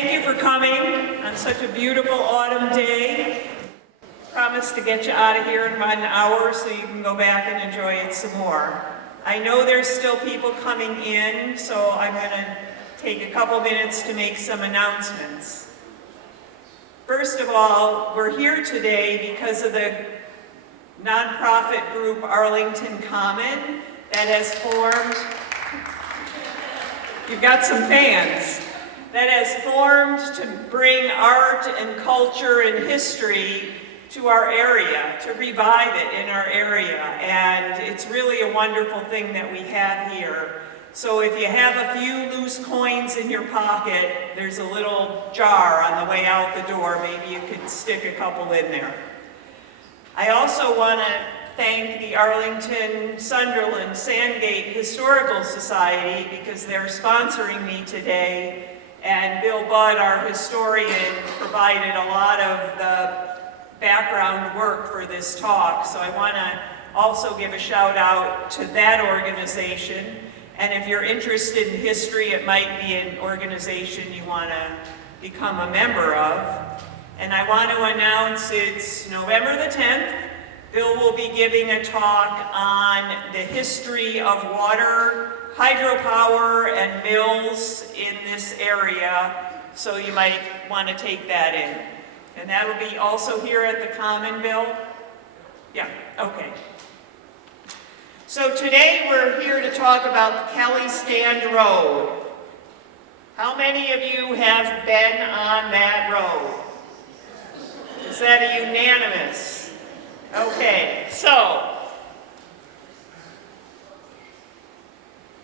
Thank you for coming on such a beautiful autumn day. Promise to get you out of here in about an hour so you can go back and enjoy it some more. I know there's still people coming in, so I'm going to take a couple minutes to make some announcements. First of all, we're here today because of the nonprofit group Arlington Common that has formed, you've got some fans, that has formed to bring art and culture and history to our area, to revive it in our area. And it's really a wonderful thing that we have here. So if you have a few loose coins in your pocket, there's a little jar on the way out the door. Maybe you could stick a couple in there. I also want to thank the Arlington Sunderland Sandgate Historical Society because they're sponsoring me today. And Bill Budd, our historian, provided a lot of the background work for this talk. So I want to also give a shout out to that organization. And if you're interested in history, it might be an organization you want to become a member of. And I want to announce it's November the 10th. Bill will be giving a talk on the history of water, hydropower, and mills in this area. So you might want to take that in. And that'll be also here at the Common, Bill? Yeah, okay. So today we're here to talk about the Kelley Stand Road. How many of you have been on that road? Is that a unanimous? Okay, so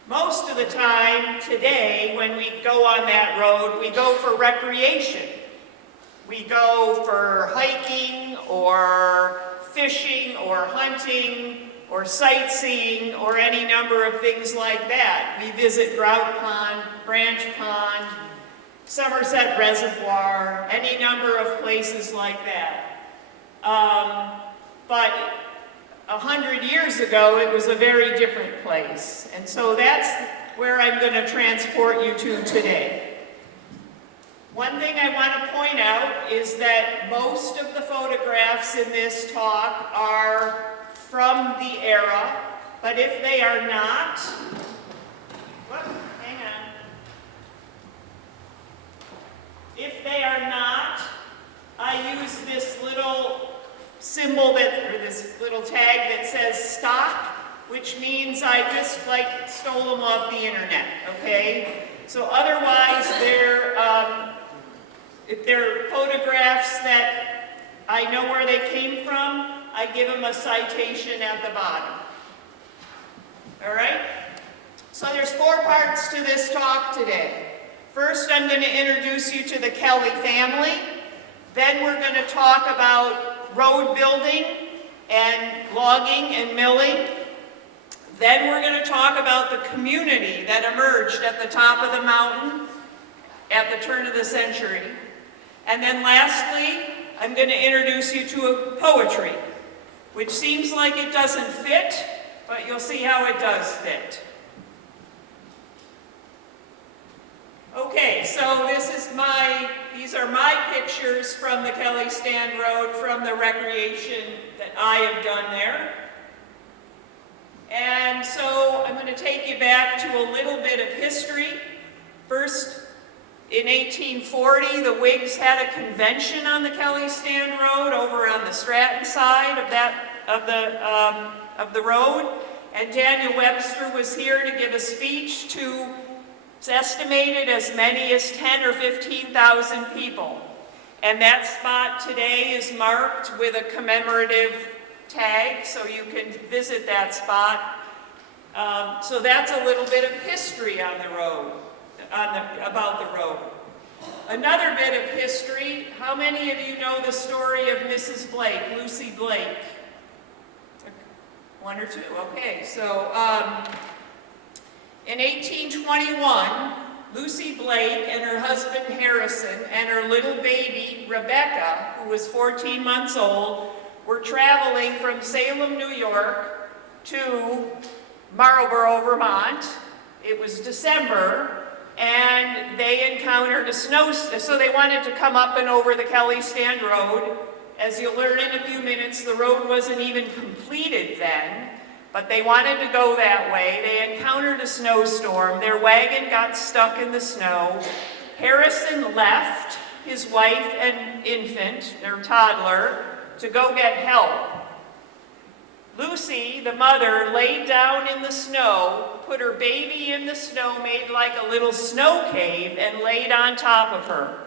most of the time today when we go on that road, we go for recreation. We go for hiking or fishing or hunting or sightseeing or any number of things like that. We visit Grout Pond, Branch Pond, Somerset Reservoir, any number of places like that. But 100 years ago, it was a very different place. And so that's where I'm going to transport you to today. One thing I want to point out is that most of the photographs in this talk are from the era, but if they are not, hang on. If they are not, I use this little symbol or this little tag that says stock, which means I just stole them off the internet, okay? So otherwise if they're photographs that I know where they came from, I give them a citation at the bottom. All right? So there's 4 parts to this talk today. First, I'm going to introduce you to the Kelley family. Then we're going to talk about road building and logging and milling. Then we're going to talk about the community that emerged at the top of the mountain at the turn of the century. And then lastly, I'm going to introduce you to a poetry, which seems like it doesn't fit, but you'll see how it does fit. Okay, so these are my pictures from the Kelley Stand Road, from the recreation that I have done there. And so I'm going to take you back to a little bit of history. First, in 1840, the Whigs had a convention on the Kelley Stand Road over on the Stratton side of the road, and Daniel Webster was here to give a speech to, it's estimated, as many as 10 or 15,000 people. And that spot today is marked with a commemorative tag, so you can visit that spot. So that's a little bit of history on the road, about the road. Another bit of history, how many of you know the story of Mrs. Blake, Lucy Blake? 1 or 2, okay. So in 1821, Lucy Blake and her husband Harrison and her little baby Rebecca, who was 14 months old, were traveling from Salem, New York to Marlborough, Vermont. It was December, and they encountered a so they wanted to come up and over the Kelley Stand Road. As you'll learn in a few minutes, the road wasn't even completed then, but they wanted to go that way. They encountered a snowstorm. Their wagon got stuck in the snow. Harrison left his wife and infant, their toddler, to go get help. Lucy, the mother, laid down in the snow, put her baby in the snow, made like a little snow cave, and laid on top of her.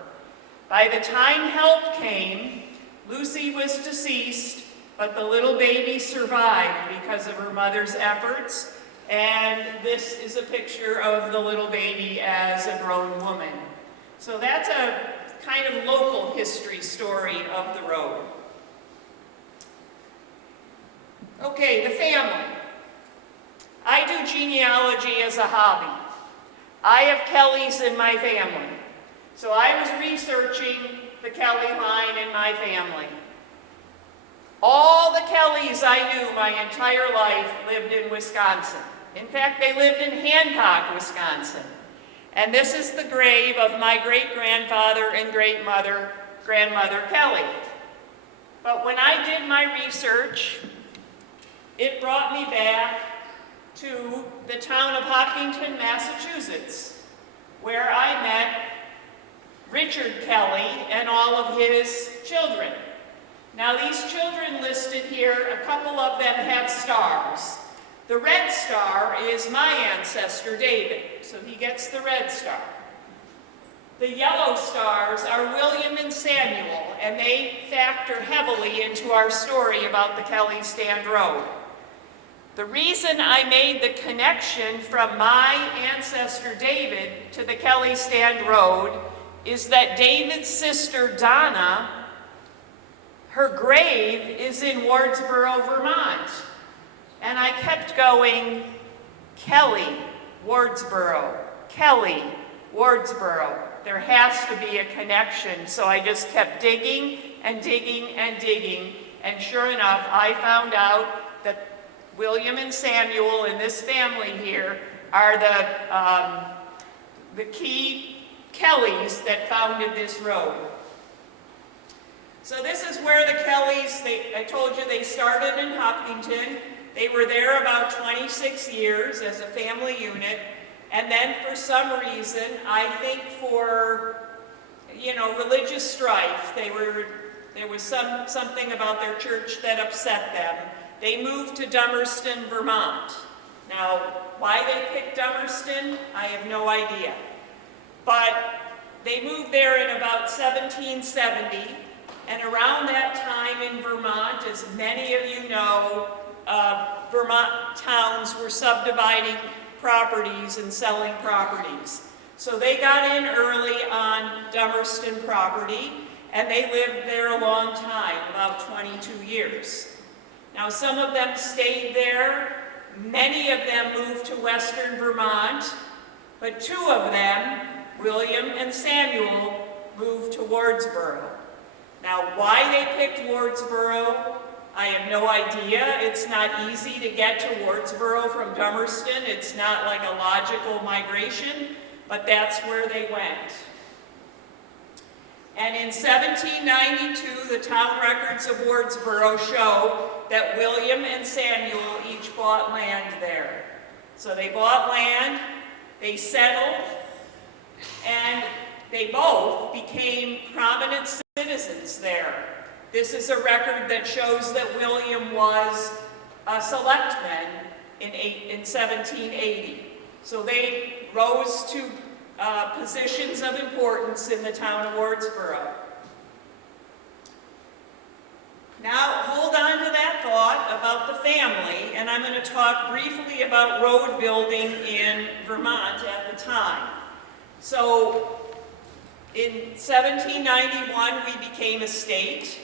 By the time help came, Lucy was deceased, but the little baby survived because of her mother's efforts, and this is a picture of the little baby as a grown woman. So that's a kind of local history story of the road. Okay, the family. I do genealogy as a hobby. I have Kelleys in my family. So I was researching the Kelley line in my family. All the Kelleys I knew my entire life lived in Wisconsin. In fact, they lived in Hancock, Wisconsin. And this is the grave of my great-grandfather and grandmother Kelley. But when I did my research, it brought me back to the town of Hopkinton, Massachusetts, where I met Richard Kelley and all of his children. Now these children listed here, a couple of them have stars. The red star is my ancestor, David, so he gets the red star. The yellow stars are William and Samuel, and they factor heavily into our story about the Kelley Stand Road. The reason I made the connection from my ancestor David to the Kelley Stand Road is that David's sister Donna, her grave is in Wardsboro, Vermont. And I kept going, Kelley, Wardsboro, Kelley, Wardsboro. There has to be a connection. So I just kept digging and digging and digging. And sure enough, I found out that William and Samuel in this family here are the key Kelleys that founded this road. So this is where the Kelleys, I told you they started in Hopkinton. They were there about 26 years as a family unit. And then for some reason, I think for, religious strife, there was something about their church that upset them. They moved to Dummerston, Vermont. Now, why they picked Dummerston, I have no idea. But they moved there in about 1770, and around that time in Vermont, as many of you know, Vermont towns were subdividing properties and selling properties. So they got in early on Dummerston property, and they lived there a long time, about 22 years. Now, some of them stayed there. Many of them moved to western Vermont, but two of them, William and Samuel, moved to Wardsboro. Now, why they picked Wardsboro, I have no idea. It's not easy to get to Wardsboro from Dummerston. It's not like a logical migration, but that's where they went. And in 1792, the town records of Wardsboro show that William and Samuel each bought land there. So they bought land, they settled, and they both became prominent citizens there. This is a record that shows that William was a selectman in 1780. So they rose to positions of importance in the town of Wardsboro. Now, hold on to that thought about the family, and I'm going to talk briefly about road building in Vermont at the time. So, in 1791, we became a state.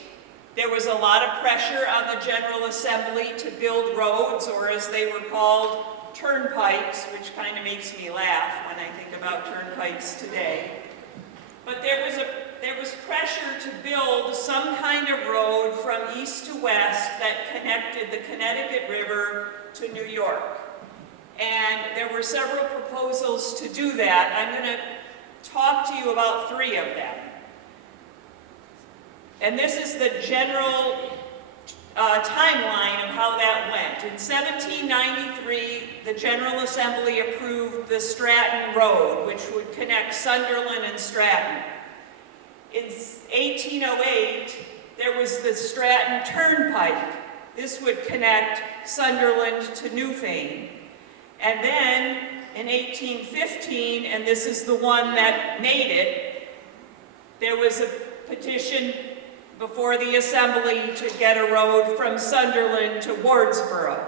There was a lot of pressure on the General Assembly to build roads, or as they were called, turnpikes, which kind of makes me laugh when I think about turnpikes today. But there was pressure to build some kind of road from east to west that connected the Connecticut River to New York. And there were several proposals to do that. I'm going to talk to you about 3 of them. And this is the general timeline of how that went. In 1793, the General Assembly approved the Stratton Road, which would connect Sunderland and Stratton. In 1808, there was the Stratton Turnpike. This would connect Sunderland to Newfane. And then in 1815, and this is the one that made it, there was a petition before the Assembly to get a road from Sunderland to Wardsboro.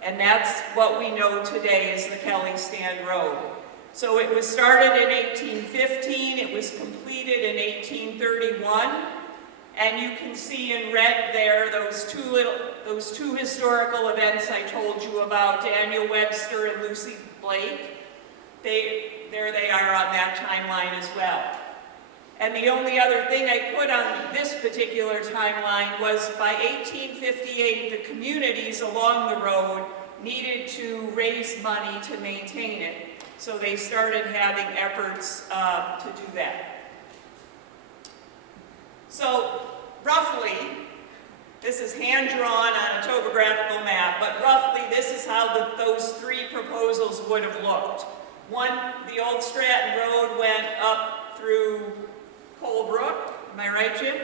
And that's what we know today as the Kelley Stand Road. So it was started in 1815, it was completed in 1831, and you can see in red there those two historical events I told you about, Daniel Webster and Lucy Blake. There they are on that timeline as well. And the only other thing I put on this particular timeline was by 1858, the communities along the road needed to raise money to maintain it. So they started having efforts to do that. So roughly, this is hand-drawn on a topographical map, but roughly this is how those 3 proposals would have looked. One, the old Stratton Road went up through Colebrook, am I right, Jim?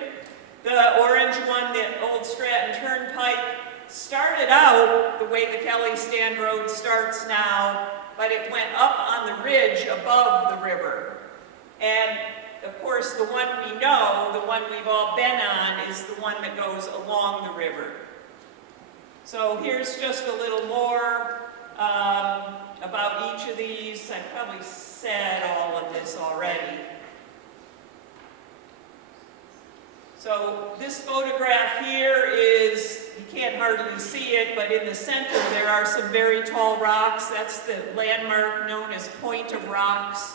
The orange one, the old Stratton Turnpike, started out the way the Kelley Stand Road starts now, but it went up on the ridge above the river. And of course, the one we know, the one we've all been on, is the one that goes along the river. So here's just a little more about each of these. I probably said all of this already. So this photograph here is, you can't hardly see it, but in the center there are some very tall rocks. That's the landmark known as Point of Rocks.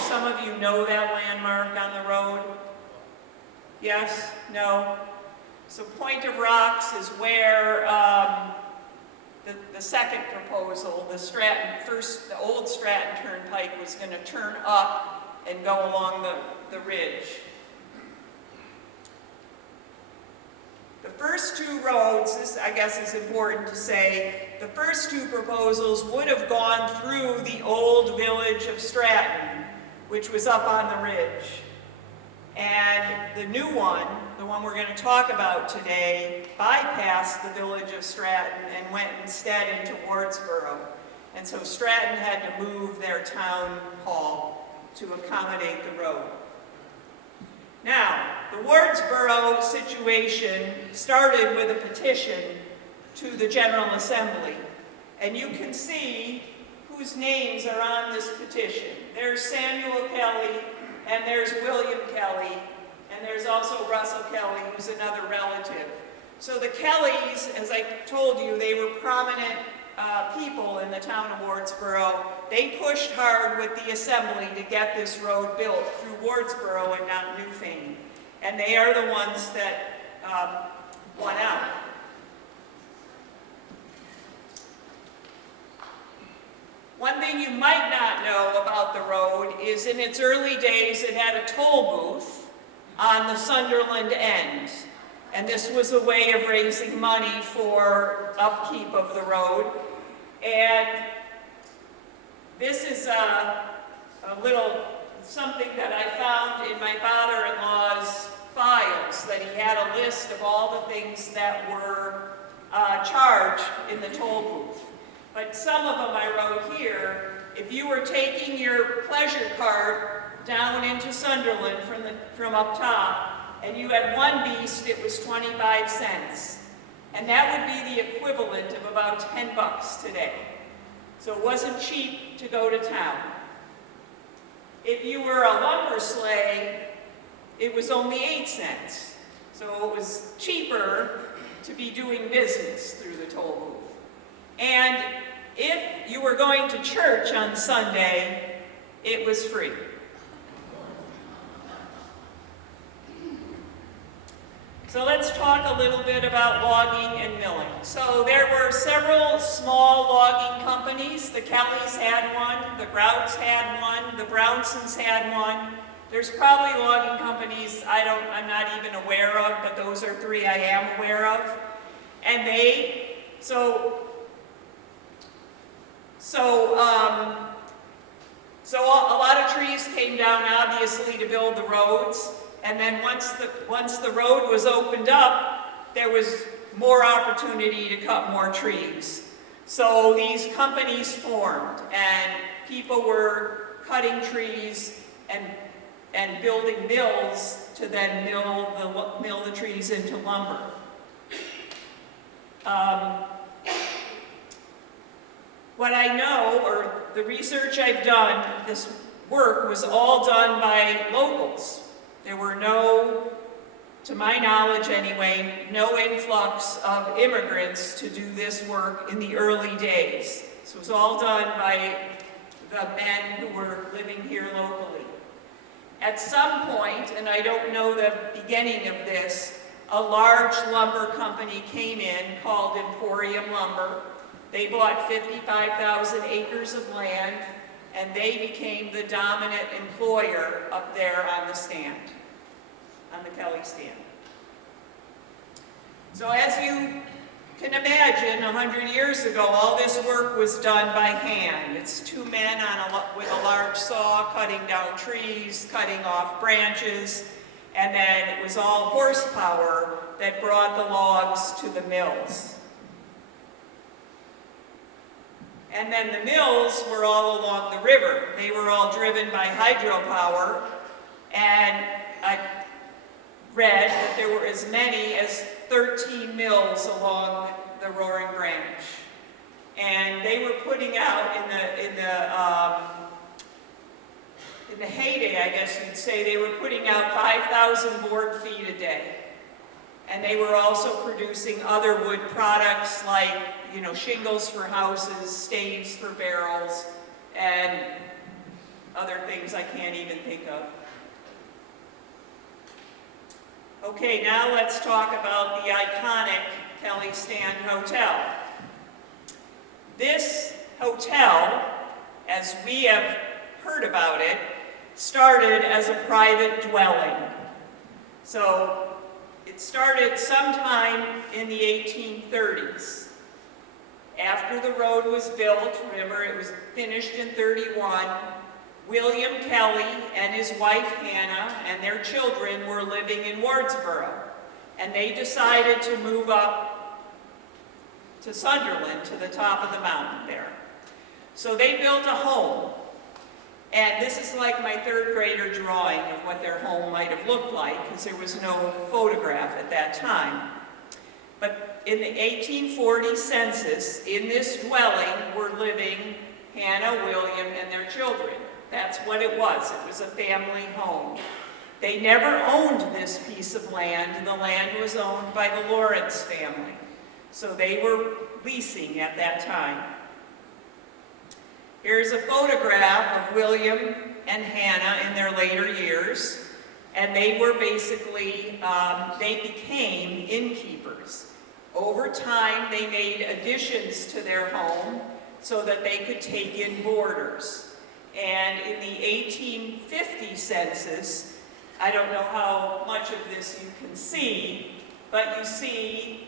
Some of you know that landmark on the road? Yes? No? So Point of Rocks is where the second proposal, the old Stratton Turnpike, was going to turn up and go along the ridge. The first 2 roads, this I guess is important to say, the first 2 proposals would have gone through the old village of Stratton, which was up on the ridge. And the new one, the one we're going to talk about today, bypassed the village of Stratton and went instead into Wardsboro. And so Stratton had to move their town hall to accommodate the road. Now, the Wardsboro situation started with a petition to the General Assembly. And you can see whose names are on this petition. There's Samuel Kelley, and there's William Kelley, and there's also Russell Kelley, who's another relative. So the Kelleys, as I told you, they were prominent people in the town of Wardsboro. They pushed hard with the Assembly to get this road built through Wardsboro and not Newfane. And they are the ones that won out. One thing you might not know about the road is in its early days it had a toll booth on the Sunderland end. And this was a way of raising money for upkeep of the road. And this is a little something that I found in my father-in-law's files, that he had a list of all the things that were charged in the toll booth. But some of them I wrote here. If you were taking your pleasure cart down into Sunderland from up top, and you had one beast, it was 25 cents. And that would be the equivalent of about 10 bucks today. So it wasn't cheap to go to town. If you were a lumber sleigh, it was only 8 cents. So it was cheaper to be doing business through the toll booth. And if you were going to church on Sunday, it was free. So let's talk a little bit about logging and milling. So there were several small logging companies. The Kelleys had one, the Grouts had one, the Brownsons had one. There's probably logging companies I'm not even aware of, but those are three I am aware of. And a lot of trees came down, obviously, to build the roads. And then once the road was opened up, there was more opportunity to cut more trees. So these companies formed, and people were cutting trees and building mills to then mill the trees into lumber. What I know, or the research I've done, this work was all done by locals. There were no, to my knowledge anyway, no influx of immigrants to do this work in the early days. This was all done by the men who were living here locally. At some point, and I don't know the beginning of this, a large lumber company came in called Emporium Lumber. They bought 55,000 acres of land, and they became the dominant employer up there on the stand, on the Kelley Stand. So as you can imagine, 100 years ago, all this work was done by hand. It's two men with a large saw cutting down trees, cutting off branches, and then it was all horsepower that brought the logs to the mills. And then the mills were all along the river. They were all driven by hydropower, and I read that there were as many as 13 mills along the Roaring Branch. And they were putting out in the heyday, I guess you'd say, they were putting out 5,000 board feet a day. And they were also producing other wood products like, shingles for houses, staves for barrels, and other things I can't even think of. Okay, now let's talk about the iconic Kelley Stand Hotel. This hotel, as we have heard about it, started as a private dwelling. So it started sometime in the 1830s. After the road was built, remember it was finished in 31, William Kelley and his wife Hannah and their children were living in Wardsboro, and they decided to move up to Sunderland, to the top of the mountain there. So they built a home, and this is like my third grader drawing of what their home might have looked like, because there was no photograph at that time. But in the 1840 census, in this dwelling were living Hannah, William, and their children. That's what it was. It was a family home. They never owned this piece of land. The land was owned by the Lawrence family. So they were leasing at that time. Here's a photograph of William and Hannah in their later years. And they were basically, they became innkeepers. Over time, they made additions to their home so that they could take in boarders. And in the 1850 census, I don't know how much of this you can see, but you see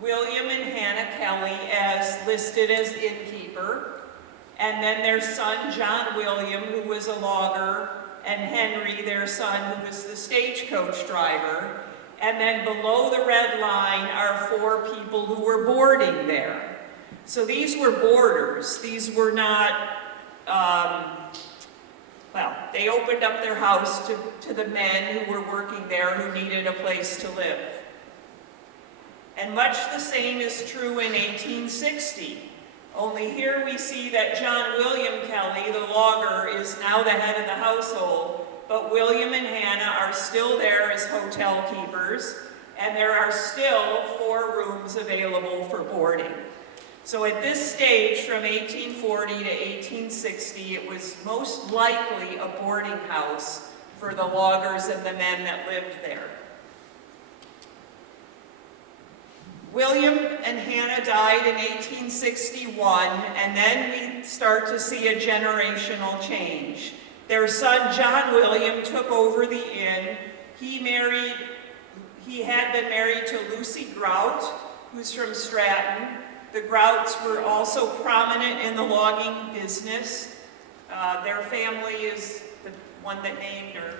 William and Hannah Kelley as listed as innkeeper, and then their son John William, who was a logger, and Henry, their son, who was the stagecoach driver. And then below the red line are 4 people who were boarding there. So these were boarders. These were not, they opened up their house to the men who were working there who needed a place to live. And much the same is true in 1860. Only here we see that John William Kelley, the logger, is now the head of the household, but William and Hannah are still there as hotel keepers, and there are still 4 rooms available for boarding. So at this stage, from 1840 to 1860, it was most likely a boarding house for the loggers and the men that lived there. William and Hannah died in 1861, and then we start to see a generational change. Their son, John William, took over the inn. He had been married to Lucy Grout, who's from Stratton. The Grouts were also prominent in the logging business. Their family is the one that named, or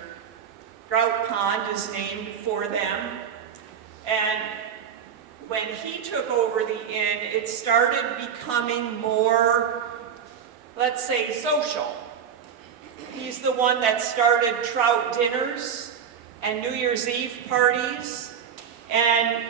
Grout Pond is named for them. And when he took over the inn, it started becoming more, let's say, social. He's the one that started trout dinners and New Year's Eve parties, and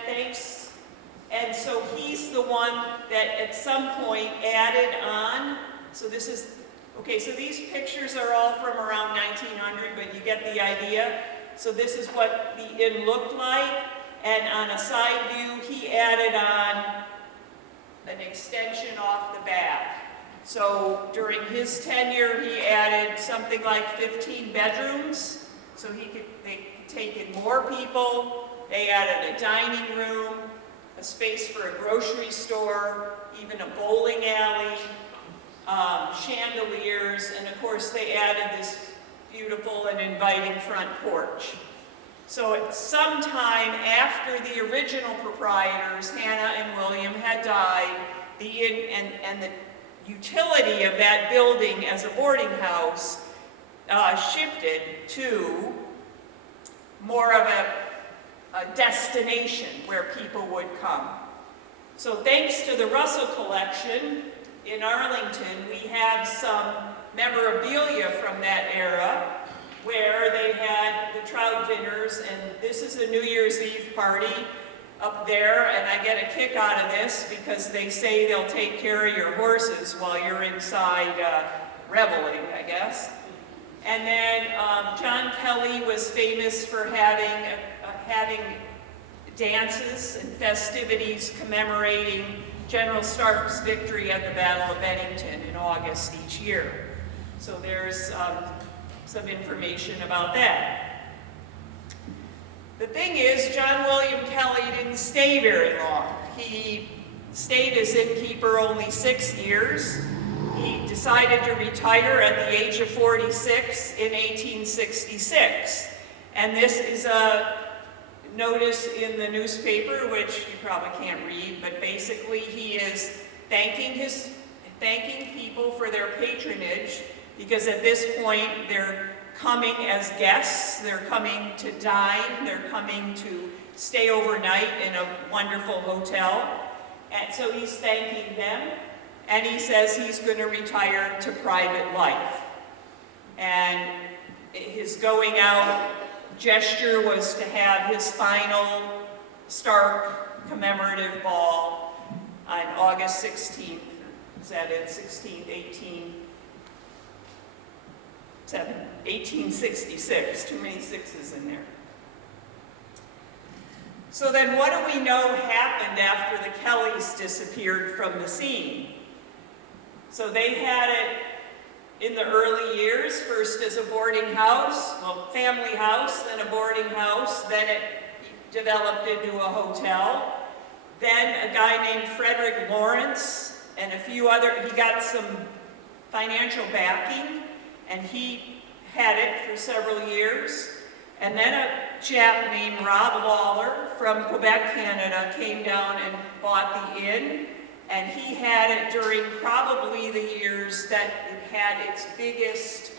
so he's the one that at some point added on. So this is, okay, so these pictures are all from around 1900, but you get the idea. So this is what the inn looked like, and on a side view, he added on an extension off the back. So during his tenure, he added something like 15 bedrooms, so they could take in more people. They added a dining room, a space for a grocery store, even a bowling alley, chandeliers, and of course they added this beautiful and inviting front porch. So at some time after the original proprietors, Hannah and William, had died, the inn and the utility of that building as a boarding house shifted to more of a destination where people would come. So thanks to the Russell collection in Arlington, we have some memorabilia from that era where they had the trout dinners, and this is a New Year's Eve party up there, and I get a kick out of this because they say they'll take care of your horses while you're inside reveling, I guess. And then John Kelley was famous for having dances and festivities commemorating General Stark's victory at the Battle of Bennington in August each year. So there's some information about that. The thing is, John William Kelley didn't stay very long. He stayed as innkeeper only 6 years. He decided to retire at the age of 46 in 1866. And this is a notice in the newspaper, which you probably can't read, but basically he is thanking people for their patronage, because at this point they're coming as guests, they're coming to dine, they're coming to stay overnight in a wonderful hotel. And so he's thanking them, and he says he's going to retire to private life. And his going out gesture was to have his final Stark commemorative ball on August 16th. Is that it? 16th, 1866. Too many sixes in there. So then what do we know happened after the Kelleys disappeared from the scene? So they had it in the early years, first as a boarding house, well, family house, then a boarding house, then it developed into a hotel. Then a guy named Frederick Lawrence and a few other, he got some financial backing, and he had it for several years. And then a chap named Rob Lawler from Quebec, Canada, came down and bought the inn, and he had it during probably the years that it had its biggest,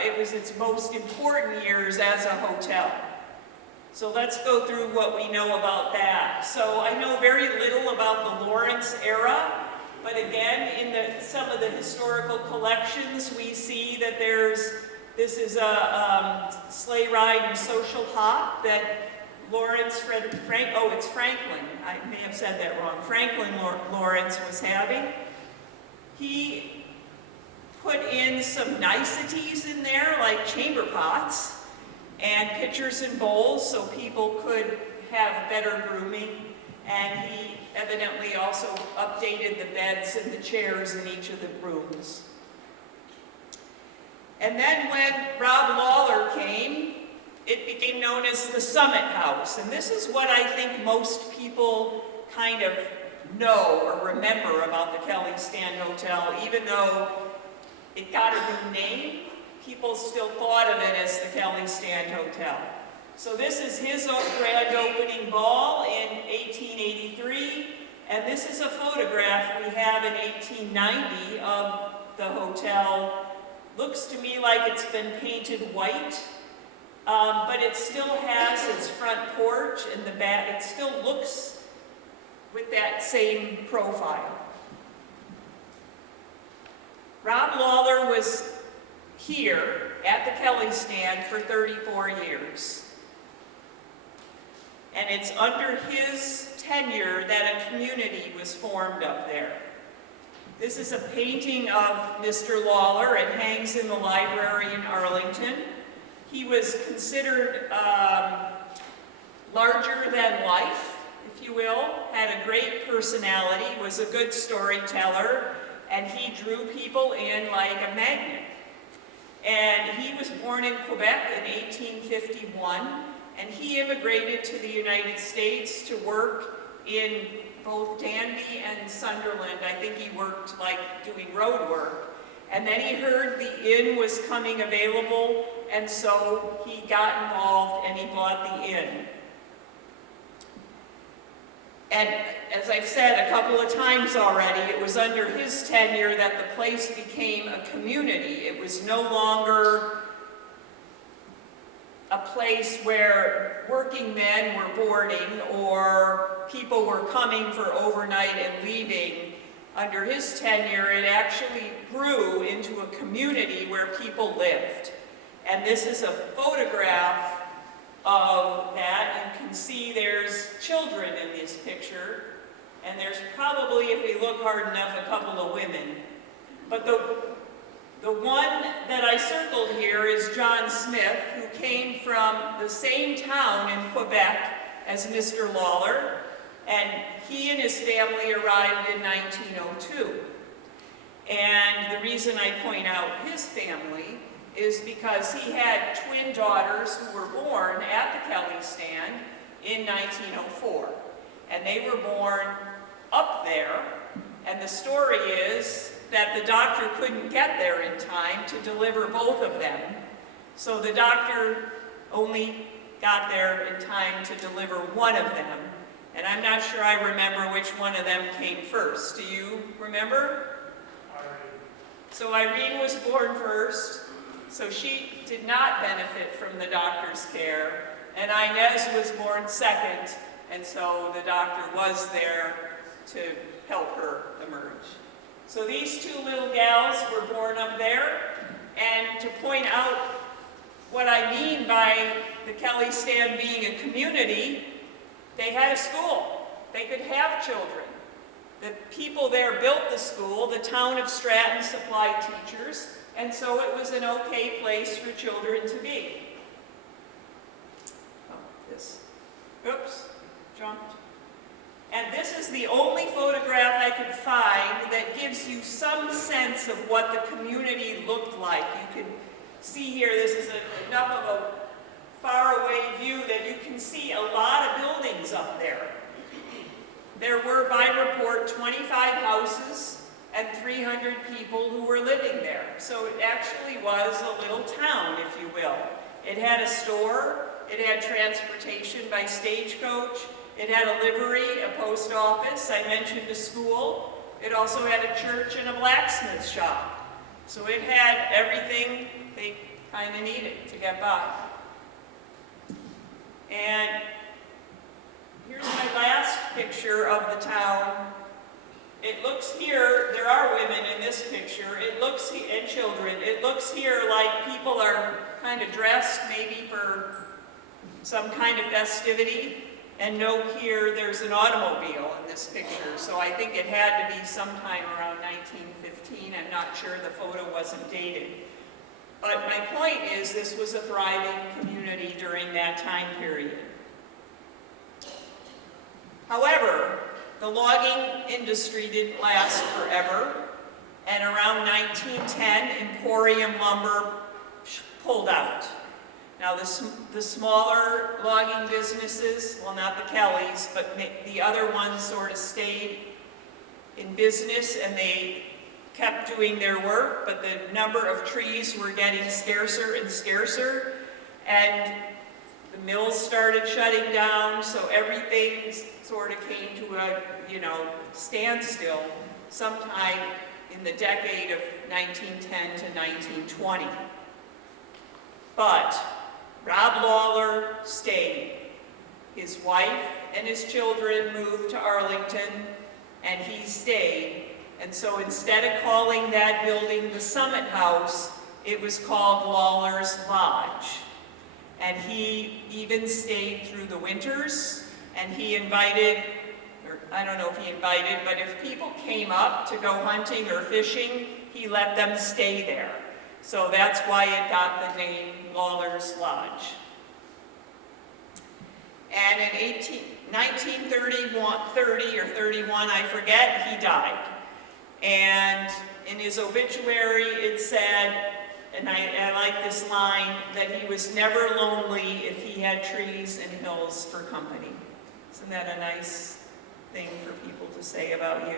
it was its most important years as a hotel. So let's go through what we know about that. So I know very little about the Lawrence era, but again, in some of the historical collections, we see that this is a sleigh ride and social hop that it's Franklin, I may have said that wrong, Franklin Lawrence was having. He put in some niceties in there, like chamber pots and pitchers and bowls, so people could have better grooming. And he evidently also updated the beds and the chairs in each of the rooms. And then when Rob Lawler came it became known as the Summit House. And this is what I think most people kind of know or remember about the Kelley Stand Hotel. Even though it got a new name, people still thought of it as the Kelley Stand Hotel. So this is his grand opening ball in 1883, and this is a photograph we have in 1890 of the hotel. Looks to me like it's been painted white, but it still has its front porch and the back. It still looks with that same profile. Rob Lawler was here at the Kelley Stand for 34 years. And it's under his tenure that a community was formed up there. This is a painting of Mr. Lawler. It hangs in the library in Arlington. He was considered larger than life, if you will, had a great personality, was a good storyteller, and he drew people in like a magnet. And he was born in Quebec in 1851, and he immigrated to the United States to work in both Danby and Sunderland. I think he worked like doing road work. And then he heard the inn was coming available, and so he got involved and he bought the inn. And as I've said a couple of times already, it was under his tenure that the place became a community. It was no longer a place where working men were boarding or people were coming for overnight and leaving. Under his tenure, it actually grew into a community where people lived. And this is a photograph of that. You can see there's children in this picture, and there's probably, if we look hard enough, a couple of women. But the one that I circled here is John Smith, who came from the same town in Quebec as Mr. Lawler, and he and his family arrived in 1902. And the reason I point out his family is because he had twin daughters who were born at the Kelley Stand in 1904. And they were born up there, and the story is that the doctor couldn't get there in time to deliver both of them. So the doctor only got there in time to deliver one of them. And I'm not sure I remember which one of them came first. Do you remember? Irene. So Irene was born first, so she did not benefit from the doctor's care. And Inez was born second, and so the doctor was there to help her emerge. So these two little gals were born up there, and to point out what I mean by the Kelley Stand being a community, they had a school. They could have children. The people there built the school. The town of Stratton supplied teachers, and so it was an okay place for children to be. Oh, this. Oops, jumped. And this is the only photograph I could find that gives you some sense of what the community looked like. You can see here, this is enough of a faraway view that you can see a lot of buildings up there. There were, by report, 25 houses and 300 people who were living there. So it actually was a little town, if you will. It had a store, it had transportation by stagecoach, it had a livery, a post office, I mentioned a school. It also had a church and a blacksmith shop. So it had everything they kind of needed to get by. And here's my last picture of the town. It looks here, there are women in this picture, it looks, and children, it looks here like people are kind of dressed maybe for some kind of festivity. And note here, there's an automobile in this picture, so I think it had to be sometime around 1915. I'm not sure, the photo wasn't dated. But my point is, this was a thriving community during that time period. However, the logging industry didn't last forever, and around 1910, Emporium Lumber pulled out. Now the smaller logging businesses, well, not the Kelleys, but the other ones sort of stayed in business and they kept doing their work, but the number of trees were getting scarcer and scarcer, and the mills started shutting down, so everything sort of came to a, standstill sometime in the decade of 1910 to 1920. But Rob Lawler stayed. His wife and his children moved to Arlington, and he stayed. And so instead of calling that building the Summit House, it was called Lawler's Lodge. And he even stayed through the winters, and he invited, or I don't know if he invited, but if people came up to go hunting or fishing, he let them stay there. So that's why it got the name Lawler's Lodge. And in 1930 or 31, I forget, he died. And in his obituary it said, and I like this line, that he was never lonely if he had trees and hills for company. Isn't that a nice thing for people to say about you?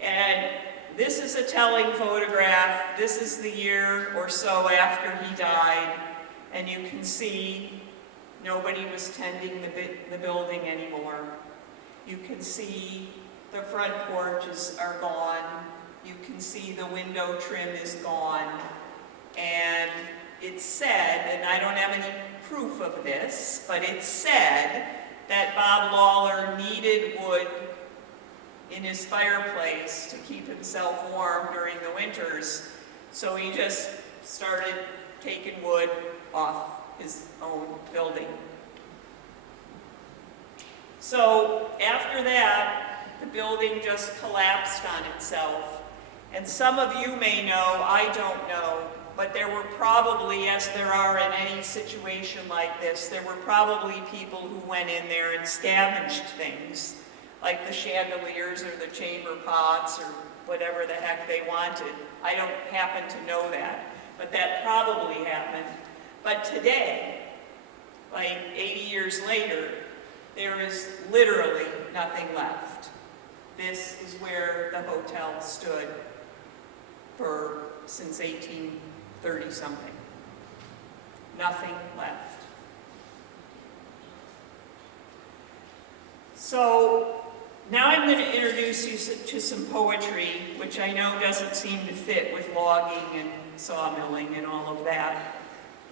And this is a telling photograph. This is the year or so after he died, and you can see nobody was tending the building anymore. You can see the front porches are gone. You can see the window trim is gone. And it's said, and I don't have any proof of this, but it's said that Bob Lawler needed wood in his fireplace to keep himself warm during the winters. So he just started taking wood off his own building. So after that, the building just collapsed on itself. And some of you may know, I don't know, but there were probably, as there are in any situation like this, there were probably people who went in there and scavenged things, like the chandeliers or the chamber pots or whatever the heck they wanted. I don't happen to know that, but that probably happened. But today, like 80 years later, there is literally nothing left. This is where the hotel stood since 1830-something. Nothing left. So now I'm going to introduce you to some poetry, which I know doesn't seem to fit with logging and sawmilling and all of that,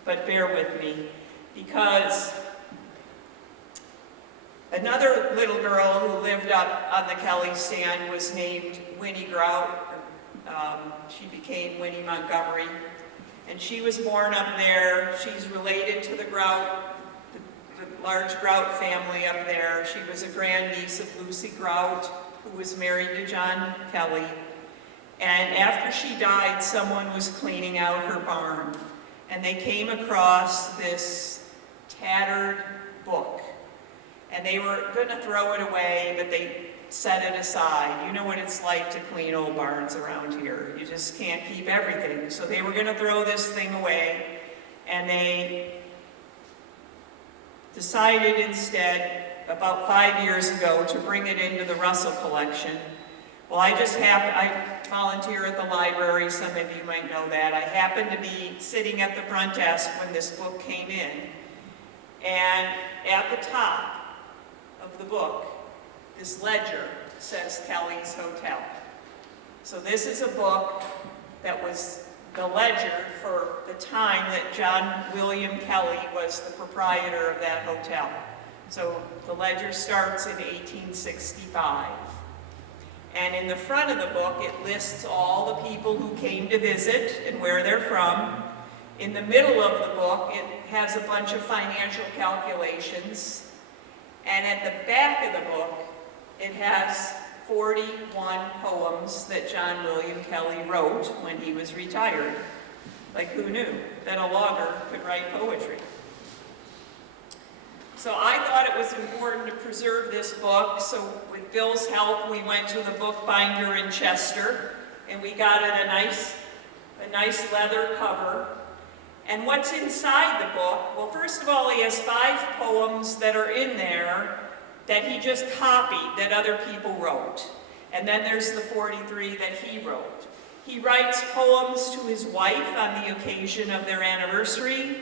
but bear with me, because another little girl who lived up on the Kelley Stand was named Winnie Grout. She became Winnie Montgomery, and she was born up there. She's related to the Grout, the large Grout family up there. She was a grandniece of Lucy Grout, who was married to John Kelley. And after she died, someone was cleaning out her barn, and they came across this tattered book. And they were going to throw it away, but they set it aside. You know what it's like to clean old barns around here. You just can't keep everything. So they were going to throw this thing away, and they decided instead, about 5 years ago, to bring it into the Russell collection. Well, I volunteer at the library, some of you might know that. I happened to be sitting at the front desk when this book came in, and at the top of the book, this ledger says Kelley's Hotel. So this is a book that was the ledger for the time that John William Kelley was the proprietor of that hotel. So the ledger starts in 1865. And in the front of the book, it lists all the people who came to visit and where they're from. In the middle of the book, it has a bunch of financial calculations. And at the back of the book, it has 41 poems that John William Kelley wrote when he was retired. Like, who knew that a logger could write poetry? So I thought it was important to preserve this book, so with Bill's help, we went to the bookbinder in Chester, and we got it a nice leather cover. And what's inside the book? Well, first of all, he has 5 poems that are in there that he just copied, that other people wrote. And then there's the 43 that he wrote. He writes poems to his wife on the occasion of their anniversary.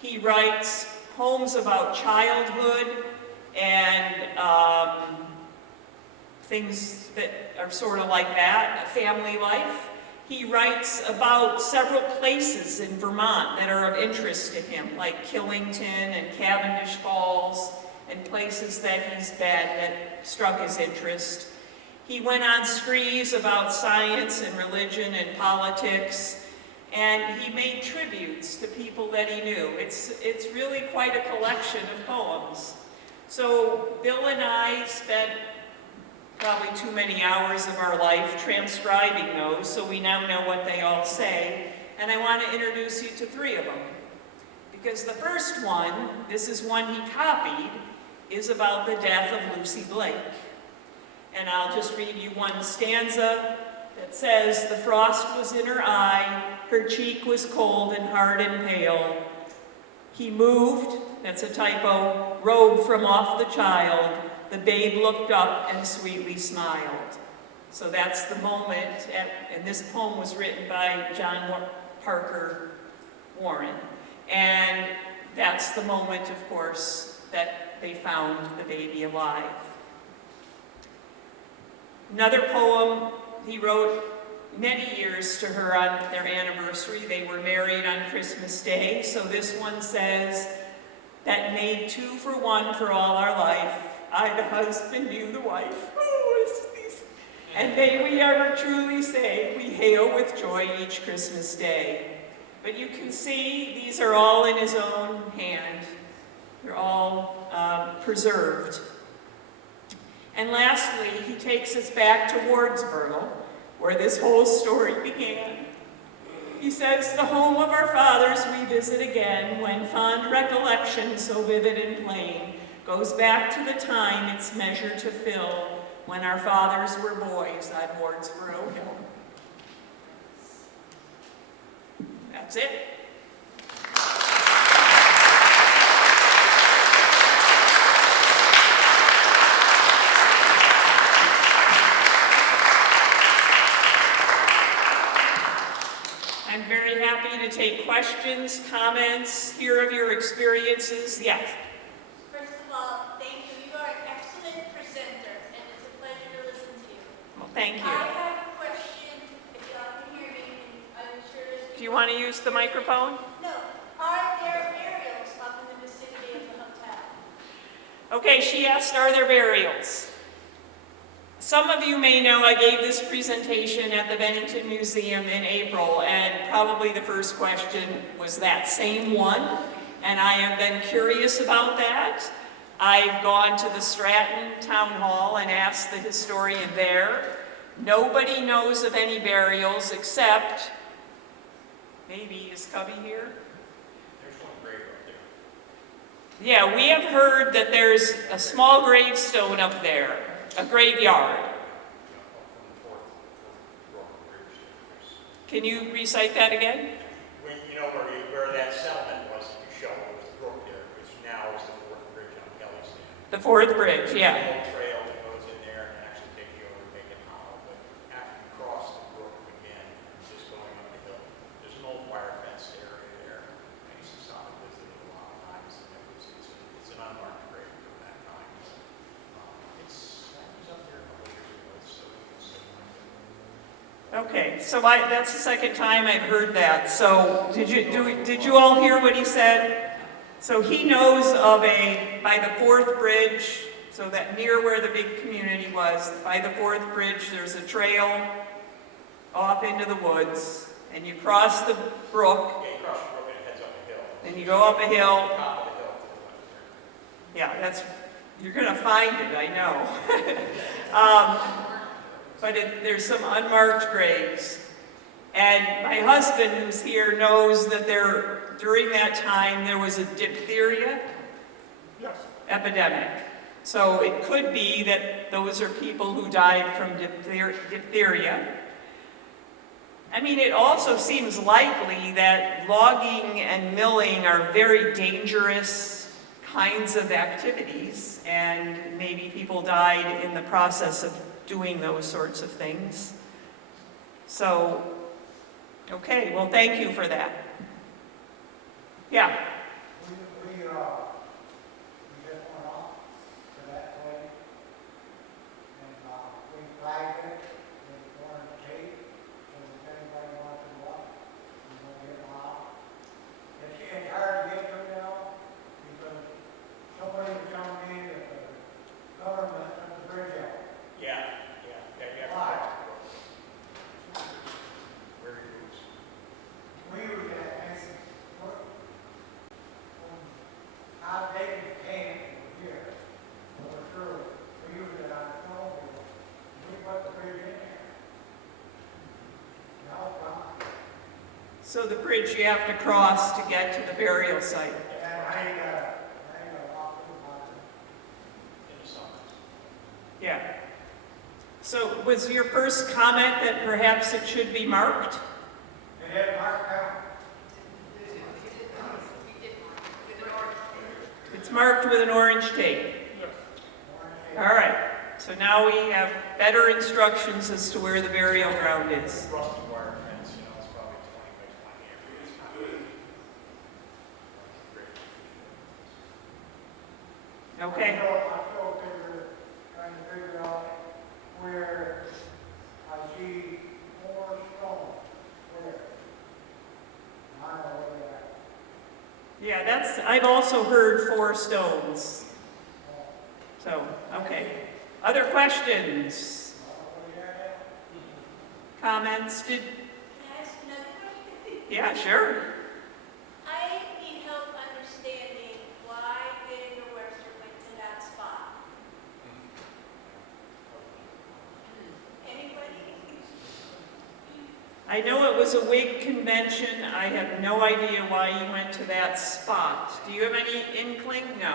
He writes poems about childhood and things that are sort of like that, family life. He writes about several places in Vermont that are of interest to him, like Killington and Cavendish Falls, and places that he's been that struck his interest. He went on screes about science and religion and politics, and he made tributes to people that he knew. It's really quite a collection of poems. So Bill and I spent probably too many hours of our life transcribing those, so we now know what they all say. And I want to introduce you to 3 of them. Because the first one, this is one he copied, is about the death of Lucy Blake. And I'll just read you one stanza that says, "The frost was in her eye, her cheek was cold and hard and pale. He moved," that's a typo, "robe from off the child. The babe looked up and sweetly smiled." So that's the moment, and this poem was written by John Parker Warren. And that's the moment, of course, that they found the baby alive. Another poem he wrote many years to her on their anniversary. They were married on Christmas Day. So this one says, "That made 2 for 1 for all our life. I the husband, you the wife. And may we ever truly say, we hail with joy each Christmas day." But you can see these are all in his own hand. They're all preserved. And lastly, he takes us back to Wardsboro, where this whole story began. He says, "The home of our fathers we visit again, when fond recollection so vivid and plain goes back to the time its measure to fill, when our fathers were boys on Wardsboro Hill." That's it. I'm very happy to take questions, comments, hear of your experiences. Yes? First of all, thank you. You are an excellent presenter, and it's a pleasure to listen to you. Well, thank you. I have a question, if y'all can hear me, and I'm sure there's... Do you want to use the microphone? No. Are there burials up in the vicinity of the hotel? Okay, she asked, are there burials? Some of you may know I gave this presentation at the Bennington Museum in April, and probably the first question was that same one, and I have been curious about that. I've gone to the Stratton Town Hall and asked the historian there. Nobody knows of any burials except, maybe, is Cubby here? There's one grave up there. Yeah, we have heard that there's a small gravestone up there. A graveyard. Can you recite that again? When you know where that settlement was, you show it was the brook there, which now is the 4th Bridge on Kelley Stand. The 4th Bridge, There's yeah. an old trail that goes in there and actually takes you over to Macon Hollow, but after you cross the brook again, just going up the hill, there's an old wire fence area there. I used to stop and visit it a lot of times, and it's an unmarked grave from that time. It was up there a couple of years ago, so Okay, so that's the second time I've heard that. So did you all hear what he said? So he knows of by the 4th Bridge, so that near where the big community was, by the 4th Bridge, there's a trail off into the woods, and you cross the brook, yeah, you cross the brook and it heads up a hill. and you go up a hill. Top of the hill to the left there. Yeah, you're gonna find it, I know. But there's some unmarked graves. And my husband, who's here, knows that during that time, there was a diphtheria epidemic. So it could be that those are people who died from diphtheria. I mean, it also seems likely that logging and milling are very dangerous kinds of activities, and maybe people died in the process of doing those sorts of things. So, okay, well, thank you for that. Yeah. We just went off to that way, and we flagged it with orange tape, so if anybody wants to watch, we don't get them out. It's hard to get to now, because somebody was telling me that the government took the bridge out. Yeah, yeah. Why? Where he goes. We were gonna ask, how they can paint here, for sure, we used it on the phone, we put the bridge in there. Now it's gone. So the bridge you have to cross to get to the burial site. And I ain't got walk through my. In the summer. Yeah. So was your first comment that perhaps it should be marked? It had marked out. It's marked with an orange tape. All right. So now we have better instructions as to where the burial ground is. Rusty wire fence, you know, it's probably 20 by 20 area. It's not really great. Okay. I'm still trying to figure out where I see more stone, where. I don't know where they're at. Yeah, I've also heard 4 stones. So, okay. Other questions? Comments? Can I ask another question? Yeah, sure. I need help understanding why Vinegar Webster went to that spot. Anybody? I know it was a Whig convention. I have no idea why you went to that spot. Do you have any inkling? No.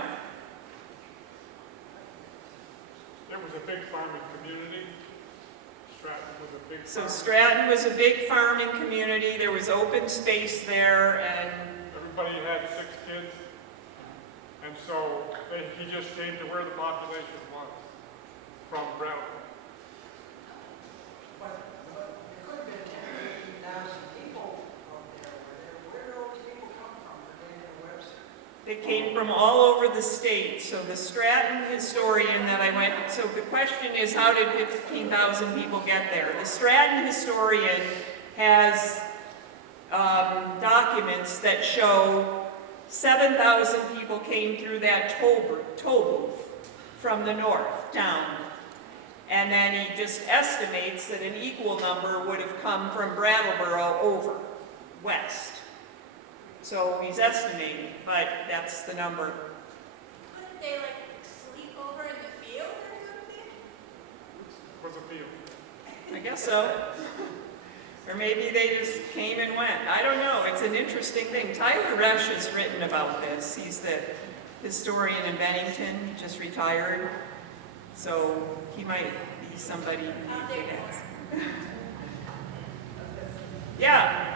It was a big farming community. Stratton was a big. So farming- Stratton was a big farming community. There was open space there, and Everybody had 6 kids. And so he just came to where the population was from Brown. But it could have been 10,000, 15,000 people up there. Where do those people come from for Vinegar Webster? they came from all over the state. So the Stratton historian that I went, so the question is, how did 15,000 people get there? The Stratton historian has documents that show 7,000 people came through that toll booth from the north down. And then he just estimates that an equal number would have come from Brattleboro over, west. So he's estimating, but that's the number. Couldn't they like sleep over in the field or something? Was a field. I guess so. Or maybe they just came and went. I don't know. It's an interesting thing. Tyler Resch has written about this. He's the historian in Bennington. He just retired. So he might be somebody you could ask. Yeah.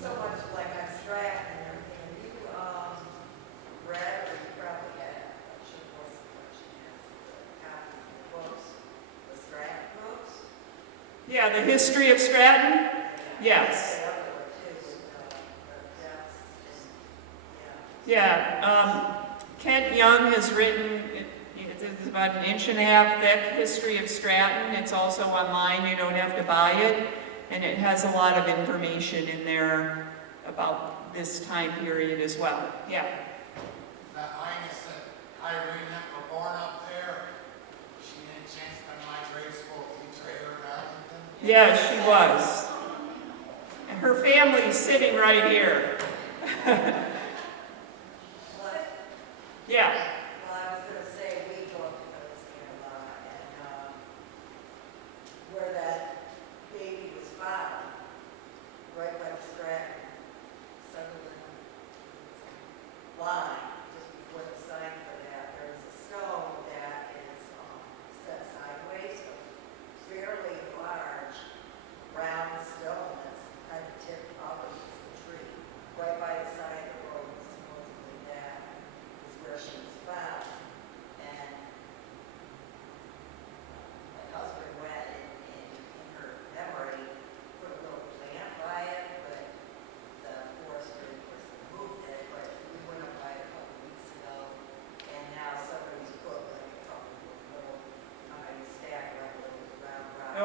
So much like I Stratton and everything. You read, or you probably had, I'm sure most of what she has, the copies of the books, the Stratton books. Yeah, the history of Stratton? Yes. The other one too, with the deaths and, Yeah. Kent Young has written, it's about an inch and a half thick, History of Stratton. It's also online. You don't have to buy it. And it has a lot of information in there about this time period as well. Yeah. That Ines and Irene that were born up there, she had a chance to be my grade school teacher here in Arlington. Yeah, she was. And her family's sitting right here. Yeah. well, I was gonna say, we go up to those here a lot, and, where that baby was found, right by the Stratton, Sutherland line, just before the sign for that, there is a stone that is, set sideways, a fairly large round stone.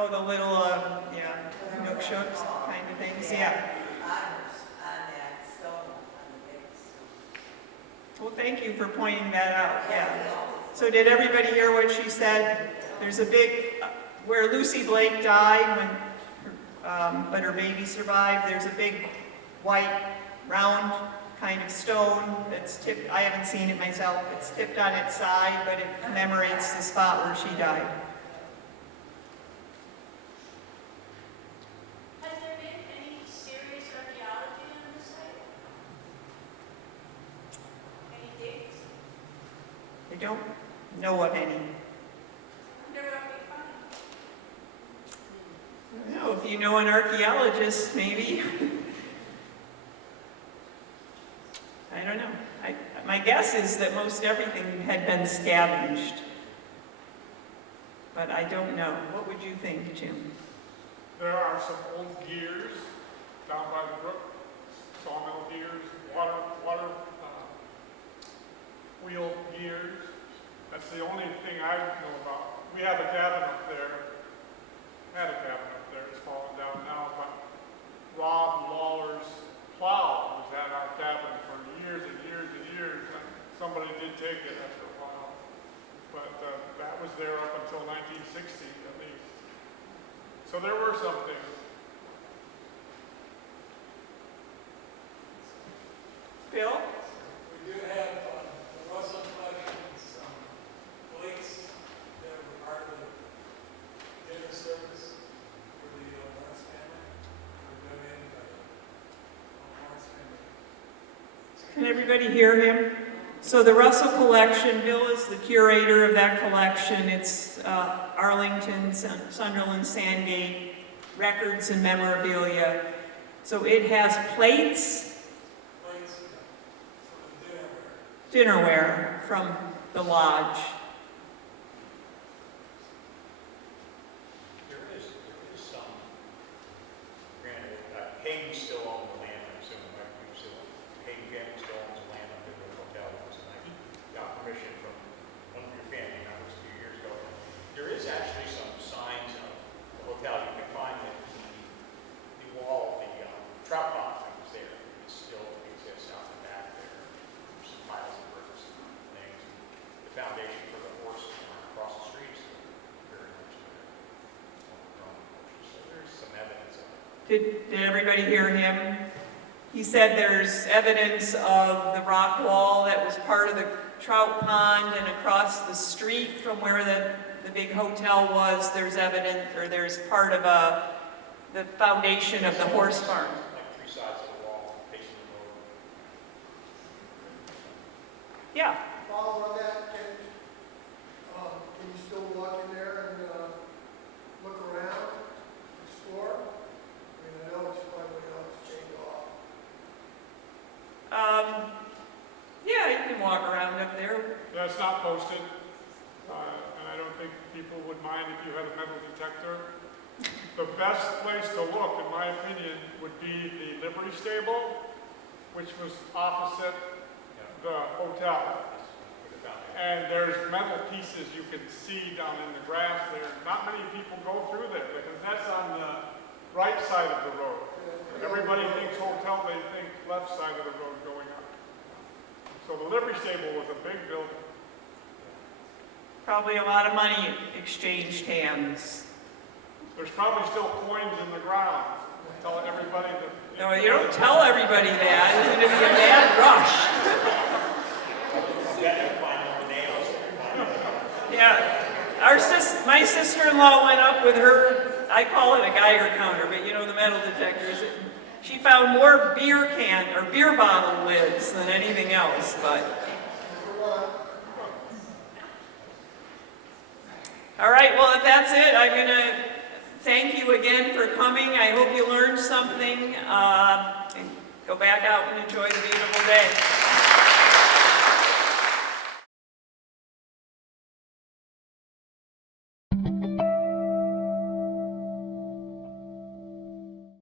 Oh, the little, yeah, nook shooks kind of things, yeah. Honors on that stone, on the big stone. Well, thank you for pointing that out, yeah. So did everybody hear what she said? There's a big, where Lucy Blake died when, but her baby survived, there's a big white, round kind of stone that's tipped, I haven't seen it myself, it's tipped on its side, but it commemorates the spot where she died. Has there been any serious archaeology on the site? Any digs? I don't know of any. Wonder what we find. I don't know, if you know an archaeologist, maybe. I don't know. My guess is that most everything had been scavenged. But I don't know. What would you think, Jim? There are some old gears down by the brook, sawmill gears, water wheel gears. That's the only thing I know about. We have a cabin up there. Had a cabin up there. It's fallen down now, but Rob Lawler's plow was at our cabin for years and years and years, and somebody did take it after a while. But that was there up until 1960 at least. So there were some things. Bill? We do have the Russell collection, some plates that were part of the dinner service for the Lawrence family. Were donated by the Lawrence family. Can everybody hear him? So the Russell collection, Bill is the curator of that collection. It's Arlington, Sunderland, Sandgate, records and memorabilia. So it has plates, Plates for the dinnerware. dinnerware from the lodge. There is some, granted, Hayden still owns the land, I'm assuming, right? You still, Hayden family still owns the land under the hotel, and I got permission from one of your family members a few years ago. There is actually some signs of the hotel, you can find that the wall of the trout pond that was there, it still exists out in the back there. There's some piles of bricks and things. The foundation for the horse barn across the street is still very much there. So there's some evidence of it. Did everybody hear him? He said there's evidence of the rock wall that was part of the trout pond, and across the street from where the big hotel was, there's evidence, or there's part of the foundation of the horse barn. Like three sides of the wall facing the road. Yeah. Follow on that, can you still walk in there and look around, explore? I mean, I know it's probably chained off. Yeah, you can walk around up there. Yeah, it's not posted, and I don't think people would mind if you had a metal detector. The best place to look, in my opinion, would be the livery stable, which was opposite the hotel. And there's metal pieces you can see down in the grass there. Not many people go through there because that's on the right side of the road. Everybody thinks hotel, they think left side of the road going up. So the livery stable was a big building. Probably a lot of money exchanged hands. There's probably still coins in the ground. Tell everybody that. No, you don't tell everybody that. It's going to be a mad rush. Yeah, my sister-in-law went up with her, I call it a Geiger counter, but you know the metal detectors. She found more beer bottle lids than anything else, but. All right, well, if that's it, I'm going to thank you again for coming. I hope you learned something, and go back out and enjoy the beautiful day.